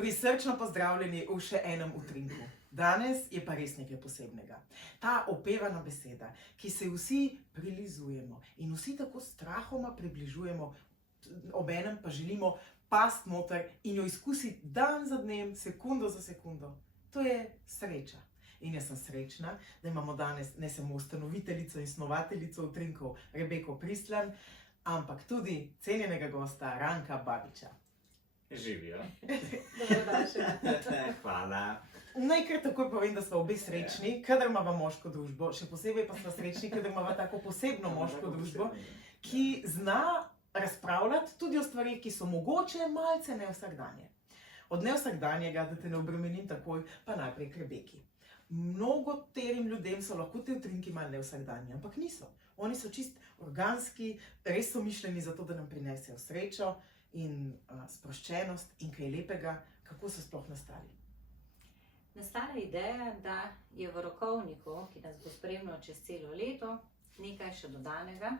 Prisrčno pozdravljeni v še enem utrinku. Danes je pa res nekaj posebnega. Ta opevana beseda, ki se vsi prilizujemo in vsi tako strahoma približujemo, obenem pa želimo past noter in jo izkusiti dan za dnem, sekundo za sekundo. To je sreča. In jaz sem srečna, da imamo danes ne samo ustanoviteljico in snovateljico utrinkov Rebeko Pristlan, ampak tudi cenjenega gosta Ranka Babiča. Živijo. Dobrodošli. Hvala. Naj kar takoj povem, da smo obe srečni, kadar imamo moško družbo, še posebej pa smo srečni, kadar imamo tako posebno moško družbo, ki zna razpravljati tudi o stvarih, ki so mogoče malce nevsakdanje. Od nevsakdanjega, da te ne obremenim takoj, pa najprej k Rebeki. Mnogoterim ljudem so lahko te utrinki malo nevsakdanji, ampak niso. Oni so čist organski, res so mišljeni za to, da nam prinesejo srečo in sproščenost in kaj lepega, kako so sploh nastali. Nastala ideja, da je v rokovniku, ki nas bo spremljal čez celo leto, nekaj še dodanega,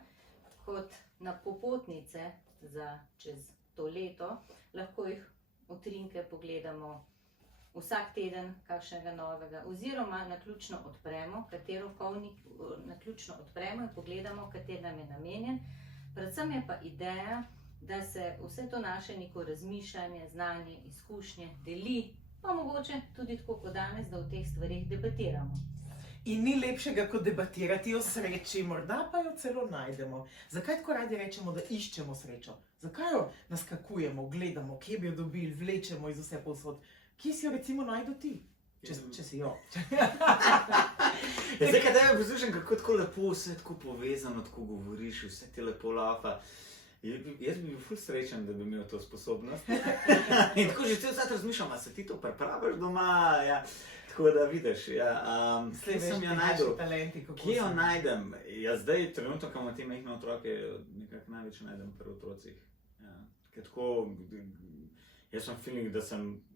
kot na popotnice za čez to leto, lahko jih utrinke pogledamo vsak teden kakšnega novega, oziroma naključno odpremo, katero kovnik naključno odpremo in pogledamo, kater nam je namenjen. Predvsem je pa ideja, da se vse to naše neko razmišljanje, znanje, izkušnje deli, pa mogoče tudi tako kot danes, da o teh stvarih debatiramo. In ni lepšega, kot debatirati o sreči, morda pa jo celo najdemo. Zakaj tako radi rečemo, da iščemo srečo? Zakaj jo naskakujemo, gledamo, kje bi jo dobili, vlečemo iz vse povsod? Kje si jo recimo najdu ti? Če si jo. Zdaj, kaj tebe poslušam, kako tako lepo vse tako povezano, tako govoriš, vse ti lepo lafa. Jaz bi bil ful srečen, da bi imel to sposobnost. In tako že cel cel razmišljam, a se ti to pripraviš doma, ja. Tako da vidiš, ja. Kje sem jo najdel? Kje jo najdem? Ja, zdaj trenutno, ko imam te majhne otroke, nekako največ najdem pri otrocih. Ja. Ker tako, jaz sem feeling, da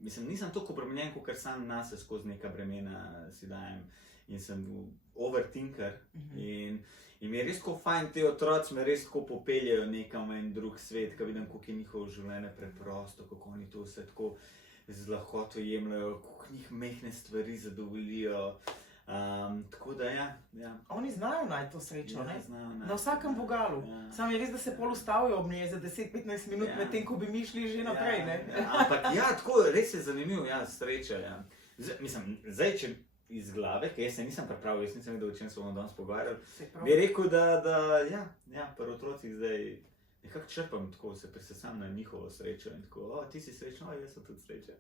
nisem toliko obremenjen, kakor sam nase skozi neka bremena si dajem. In sem overthinker. In mi je res tako fajn, te otroci me res tako popeljajo nekam v en drug svet, ko vidim, kako je njihovo življenje preprosto, kako oni to vse tako z lahkoto jemljajo, kako njih majhne stvari zadovoljijo. Tako da ja. Oni znajo najti to srečo, ne? Znajo najti. Na vsakem vogalu. Samo je res, da se pol ustavijo ob njej za 10-15 minut, medtem ko bi mi šli že naprej, ne? Ampak ja, tako res je zanimivo, ja, sreča, ja. Zdaj, če iz glave, ker jaz se nisem pripravil, jaz nisem vedel, o čem se bomo danes pogovarjali, bi rekel, da pri otrocih zdaj nekako črpam tako, se presesam na njihovo srečo in tako, ti si srečen, jaz sem tudi srečen.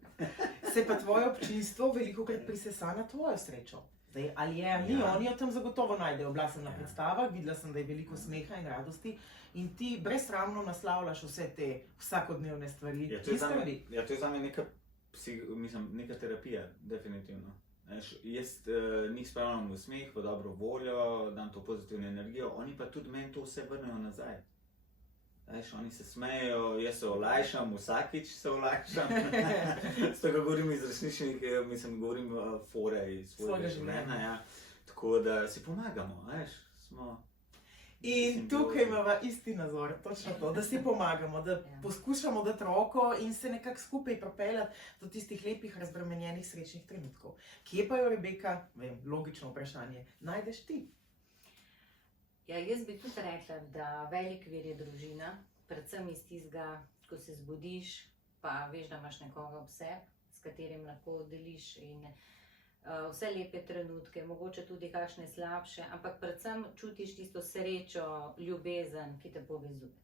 Se pa tvoje občinstvo velikokrat prisesa na tvojo srečo. Zdaj, ali je, ali ni, oni jo tam zagotovo najdejo. Bila sem na predstavah, videla sem, da je veliko smeha in radosti in ti brezsramno naslavljaš vse te vsakodnevne stvari. Ja, to je zame neka terapija, definitivno. Jaz njih spravljam v smeh, v dobro voljo, dam to pozitivno energijo, oni pa tudi meni to vse vrnejo nazaj. Oni se smejejo, jaz se olajšam, vsakič se olajšam. S tega govorim iz resničnih, govorim fore iz svojega življenja. Ja. Tako da si pomagamo, smo... In tukaj imamo isti nazor, točno to, da si pomagamo, da poskušamo dati roko in se nekako skupaj pripeljati do tistih lepih, razbremenjenih, srečnih trenutkov. Kje pa jo, Rebeka, logično vprašanje, najdeš ti? Ja, jaz bi tudi rekla, da velik vir je družina, predvsem iz tistega, ko se zbudiš, pa veš, da imaš nekoga ob sebi, s katerim lahko deliš in vse lepe trenutke, mogoče tudi kakšne slabše, ampak predvsem čutiš tisto srečo, ljubezen, ki te povezuje.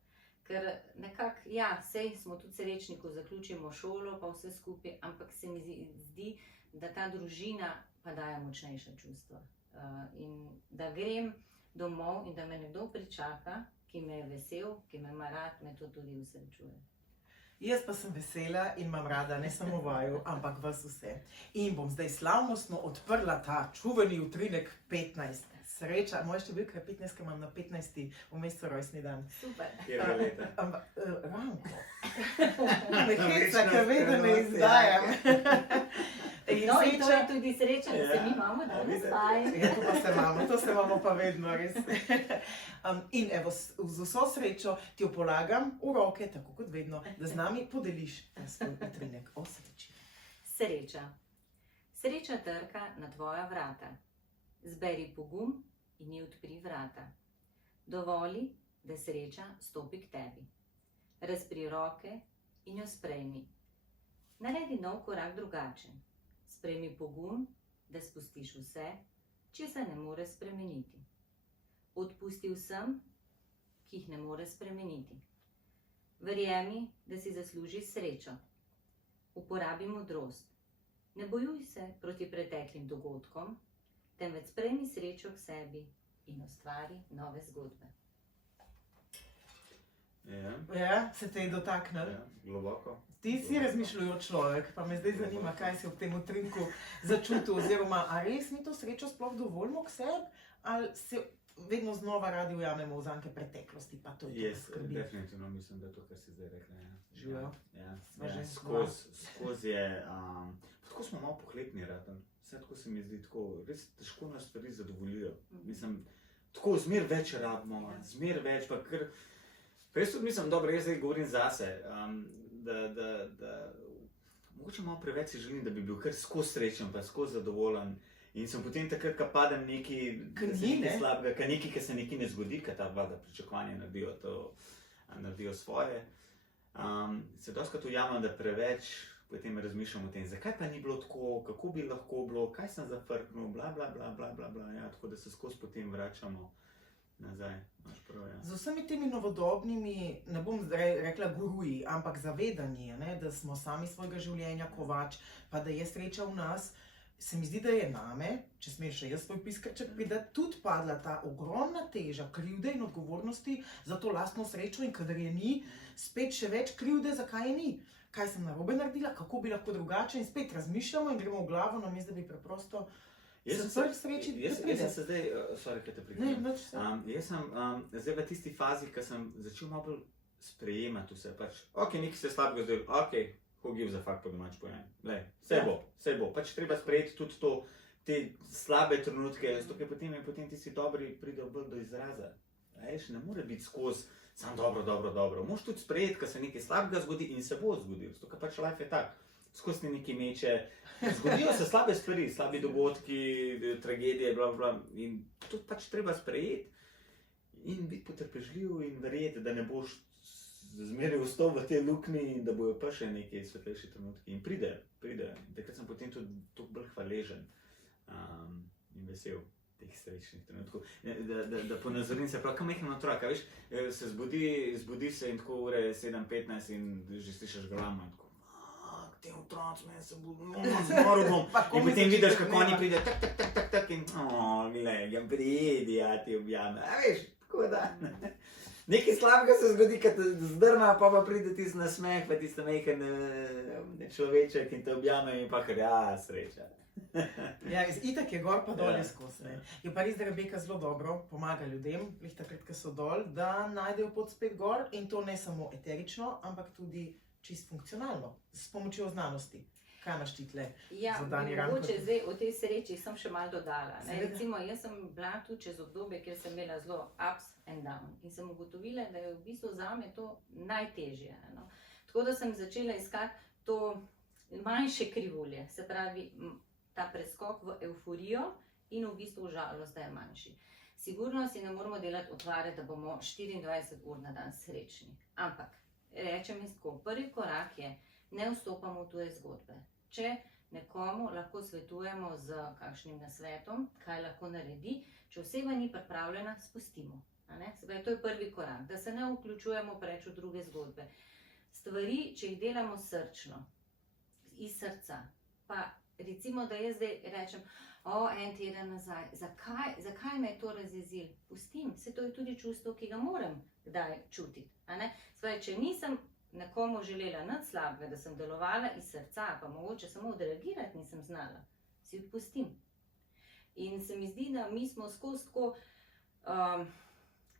Ker nekako, ja, sej smo tudi srečni, ko zaključimo šolo, pa vse skupaj, ampak se mi zdi, da ta družina pa daje močnejša čustva. In da grem domov in da me nekdo pričaka, ki me je vesel, ki me ima rad, me to tudi usrečuje. Jaz pa sem vesela in imam rada ne samo vaju, ampak vas vse. In bom zdaj slavnostno odprla ta čuveni utrinek 15. Sreča, moja številka je 15, ker imam na 15. v mesecu rojstni dan. Super. Kjega leta? Ranko. Me heca, ker vedno ne izdajam. No, in to je tudi sreča, da se mi imamo danes fajn. Ja, to se imamo pa vedno, res. In evo, z vso srečo ti jo polagam v roke, tako kot vedno, da z nami podeliš svoj utrinek o sreči. Sreča. Sreča trka na tvoja vrata. Zberi pogum in ji odpri vrata. Dovoli, da sreča stopi k tebi. Razpri roke in jo sprejmi. Naredi nov korak drugačen. Sprejmi pogum, da spustiš vse, česar ne more spremeniti. Odpusti vsem, ki jih ne more spremeniti. Verjemi, da si zaslužiš srečo. Uporabi modrost. Ne bojuj se proti preteklim dogodkom, temveč sprejmi srečo k sebi in ustvari nove zgodbe. Ja, Se te je dotaknil? ja, globoko. Ti si razmišljujoč človek, pa me zdaj zanima, kaj si ob tem utrinku začutil, oziroma a res mi to srečo sploh dovolimo k sebi, ali se vedno znova radi ujamemo v zanke preteklosti, pa to je to, kar Jaz skrbi. definitivno mislim, da je to, kar si zdaj rekla. Ja. Živijo. Sva že Skozi je, tako smo malo pohlepni raten. Vse tako se mi zdi tako, res težko nas stvari zadovoljijo. Mislim, tako zmer več rabimo, zmer več, pa kar... Res tudi mislim, dobro, jaz zdaj govorim zase, da mogoče malo preveč si želim, da bi bil kar skozi srečen, pa skozi zadovoljen. In sem potem takrat, ko padem nekaj slabega, ki se nekaj ne zgodi, ker ta vlada pričakovanja naredijo svoje. Se dostikrat ujamem, da preveč potem razmišljam o tem, zakaj pa ni bilo tako, kako bi lahko bilo, kaj sem zafrknil, bla, bla, bla, bla, bla, bla, ja, tako da se skozi potem vračamo nazaj. Imaš prav, ja. Z vsemi temi novodobnimi, ne bom zdaj rekla guruji, ampak zavedanji, ne, da smo sami svojega življenja kovač, pa da je sreča v nas, se mi zdi, da je name, če smeš še jaz svoj piskrček, da tudi padla ta ogromna teža krivde in odgovornosti za to lastno srečo, in kadar je ni, spet še več krivde, zakaj je ni. Kaj sem narobe naredila, kako bi lahko drugače, in spet razmišljamo in gremo v glavo, namesto da bi preprosto se prvi sreči Jaz sem se zdaj, sorry, kaj te prekinem. Ne, nič se. Jaz sem zdaj v tisti fazi, ko sem začel malo bolj sprejemati vse, pač, ok, nekaj se je slabega zdaj, ok, who gives a fuck, po domač povem. Glej, vse bo, pač treba sprejeti tudi to, te slabe trenutke, zato ker potem tisti dobri pridejo bolj do izraza. Veš, ne more biti skozi samo dobro. Moš tudi sprejeti, ko se nekaj slabega zgodi in se bo zgodilo, zato ker pač life je tak. Skozi nekaj meče, zgodijo se slabe stvari, slabi dogodki, tragedije, bla, bla, in to pač treba sprejeti in biti potrpežljiv in verjeti, da ne boš zmeraj ostal v tej luknji in da bojo pa še neki svetlejši trenutki. In pride. In takrat sem potem tudi toliko bolj hvaležen in vesel teh srečnih trenutkov. Da ponazorim se, prav, kam mehna otroka, veš, se zbudi se in tako ure 7:15 in že slišiš galamo in tako, te otroci, meni se bo zmoril bom. In potem vidiš, kako oni pride, tak in glej, ja pridi, ja ti objame. A veš, tako da. Nekaj slabega se zgodi, kad te zdrma, pa pride tisti nasmeh, pa tisti mehen človeček in te objame in pa kar, ja, sreča. Ja, itak je gor pa dol skozi. Je pa res, da Rebeka zelo dobro pomaga ljudem, glih takrat, ko so dol, da najdejo pot spet gor, in to ne samo eterično, ampak tudi čist funkcionalno, s pomočjo znanosti. Kaj imaš ti tle? Ja, mogoče zdaj o tej sreči sem še malo dodala. Recimo, jaz sem bila tu čez obdobje, kjer sem imela zelo ups and down in sem ugotovila, da je v bistvu zame to najtežje. No? Tako da sem začela iskati to manjše krivulje, se pravi ta preskok v evforijo in v bistvu v žalost, da je manjši. Sigurno si ne moramo delati utvare, da bomo 24 ur na dan srečni, ampak rečem jaz tako, prvi korak je, ne vstopamo v tuje zgodbe. Če nekomu lahko svetujemo z kakšnim nasvetom, kaj lahko naredi, če oseba ni pripravljena, spustimo. Se pravi, to je prvi korak, da se ne vključujemo preveč v druge zgodbe. Stvari, če jih delamo srčno, iz srca, pa recimo, da jaz zdaj rečem, en teden nazaj, zakaj me je to razjezilo? Pustim, se to je tudi čustvo, ki ga moram kdaj čutiti. Se pravi, če nisem nekomu želela nič slabega, da sem delovala iz srca, pa mogoče samo odreagirati nisem znala, si odpustim. In se mi zdi, da mi smo skozi tako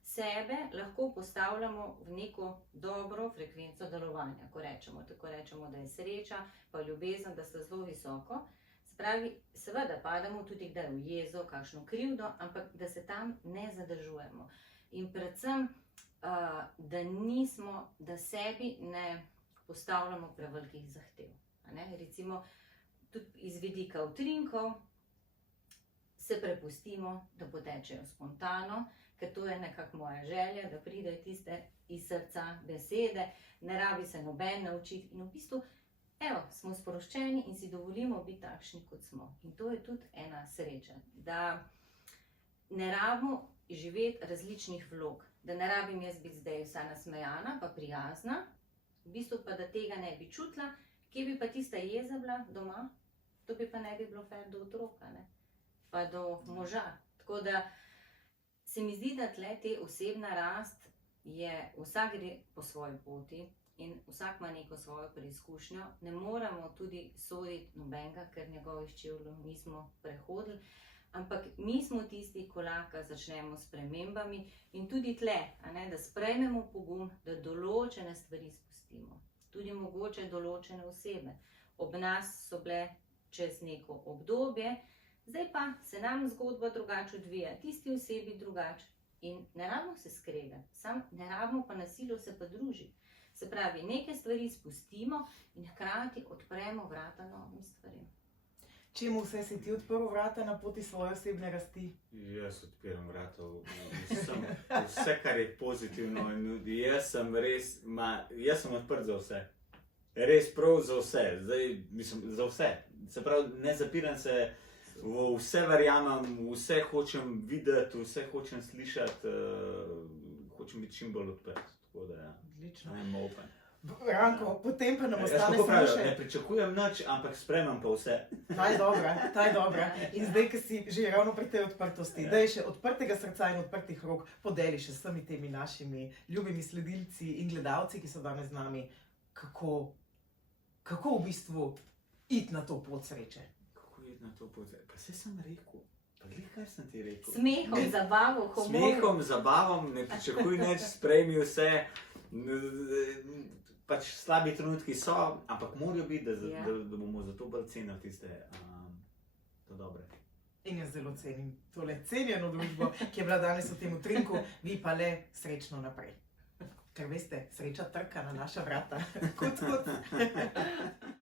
sebe lahko postavljamo v neko dobro frekvenco delovanja, ko rečemo. Tako rečemo, da je sreča, pa ljubezen, da sta zelo visoko. Se pravi, seveda padamo tudi kdaj v jezo, kakšno krivdo, ampak da se tam ne zadržujemo. In predvsem, da sebi ne postavljamo prevelikih zahtev. Recimo, tudi iz vidika utrinkov, se prepustimo, da potečejo spontano, ker to je nekako moja želja, da pridejo tiste iz srca besede, ne rabi se noben naučiti in v bistvu, evo, smo sproščeni in si dovolimo biti takšni, kot smo. In to je tudi ena sreča, da ne rabimo živeti različnih vlog, da ne rabim jaz biti zdaj vsa nasmejana, pa prijazna, v bistvu pa, da tega ne bi čutila, kje bi pa tista jeza bila doma, to bi pa ne bi bilo fair do otroka, ne? Pa do moža. Tako da se mi zdi, da tle te osebna rast je, vsak gre po svoji poti in vsak ima neko svojo preizkušnjo. Ne moramo tudi soditi nobenega, ker njegovih čevljev nismo prehodili, ampak mi smo tisti, ko lahko začnemo s spremembami in tudi tle, a ne, da sprejmemo pogum, da določene stvari spustimo. Tudi mogoče določene osebe. Ob nas so bile čez neko obdobje, zdaj pa se nam zgodba drugače odvija, tisti osebi drugače in ne rabimo se skregati, sam ne rabimo pa na silo se pa družiti. Se pravi, neke stvari spustimo in hkrati odpremo vrata novim stvarem. Čemu vse si ti odprl vrata na poti svoje osebne rasti? Jaz odpiram vrata vse, kar je pozitivno in jaz sem odprt za vse. Res prav za vse, zdaj, mislim, za vse. Se pravi, ne zapiram se, v vse verjamem, vse hočem videti, vse hočem slišati, hočem biti čim bolj odprt. Tako da, ja. Odlično. I'm open. Ranko, potem pa nam Jaz ostane tako samo pravim, še... ne pričakujem nič, ampak spremem pa vse. Ta je dobra. In zdaj, ki si že ravno pri tej odprtosti, da je še odprtega srca in odprtih rok, podeli še s vsemi temi našimi ljubimi sledilci in gledalci, ki so danes z nami, kako v bistvu iti na to pot sreče. Kako iti na to pot? Pa saj sem rekel. Pa glih, kaj sem ti rekel? Smehom, zabavo, humorjem. Smehom, zabavom, ne pričakuj nič, sprejmi vse. Pač slabi trenutki so, ampak morajo biti, da bomo zato bolj cenili tiste dobre. In jaz zelo cenim tole cenjeno družbo, ki je bila danes v tem utrinku, vi pa le srečno naprej. Ker veste, sreča trka na naša vrata. Kot.